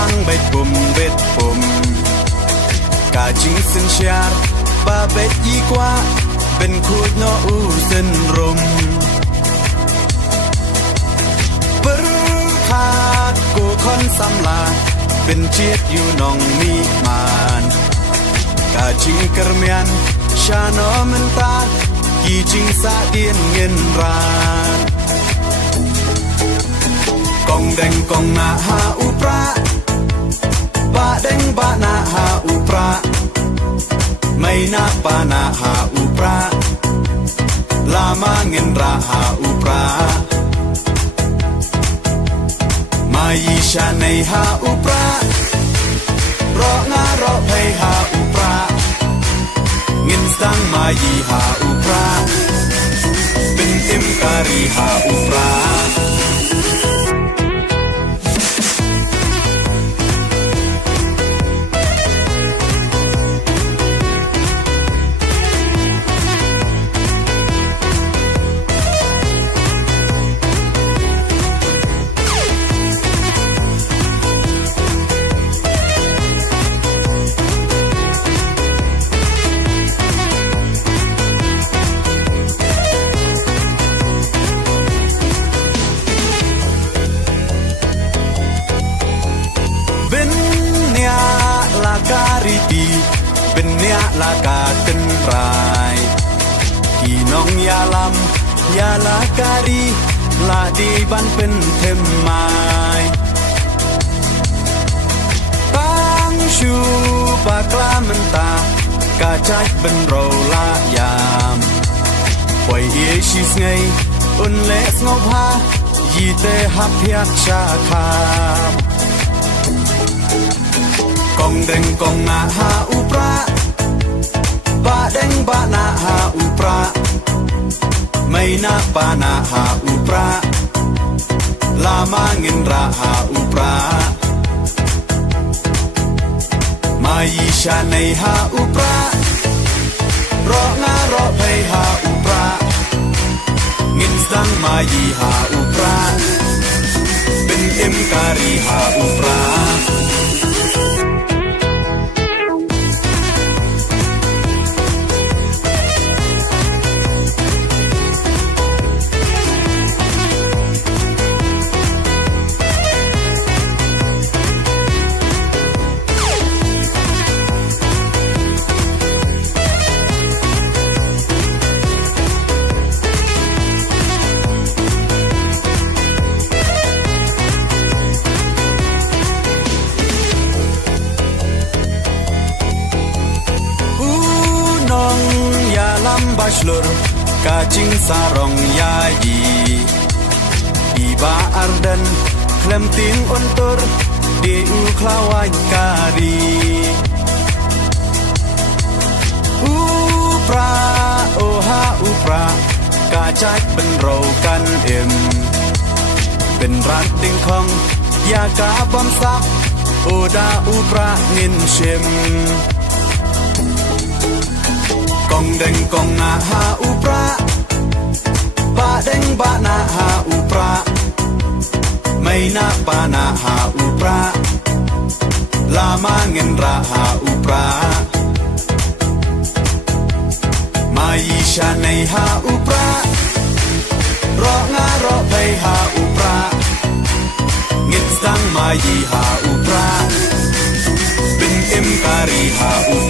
bang bet bum ka jing sin shar ba bet yi kwaเป็นคูดโนอูเส้นรมปรึขาดกูคอนสำลาเป็นเชียดอยู่นองมีมานกาจิงกระเมียนชาโนมันตากีจิงสาเดียนเงินรานกองแดงกองนาหาอุปราบะแดงบะนาหาอุปราไม่นาปานาหาอุปราลามาเงินราหาอุปรามายิชาในหาอุปรารองารอเพหาอุปราเงินสังมายีหาอุปราเป็นเอ็มการีหาอุปราเป็นเนียลากาตึนรายพี่น้องยาลำยาลาการีลาดีบันเป็นเทมไม้ปังชูปากลามันตากาจัดเป็นโรลายามปล่อยเอชิสไงอุนเลสงบฮายีเตหับเพียกชาคามกองแดงกองนาหาอุปราบะแดงบะนาหาอุปราไม่นาปานาหาอุปราลามาเงินราหาอุปรามายิชาในหาอุปรารองารอเพหาอุปราเงินสังมายีหาอุปราเป็นเอ็มการีหาอุปราBachelor kacing sarong yayi Iba ardan klemting ontor Deu klawai kari Upra oha upra Kacak benro kan em เป็นรักติงคองยากาบอมซักโอดาอุปราเงินเชมกองแดงกองนาหาอุปราบะแดงบะนาหาอุปราไม่นาปานาหาอุปราลามาเงินราหาอุปรามายิชาในหาอุปรารองารอเพหาอุปราเงินสังมายีหาอุปราเป็นเอ็มการีหาอุป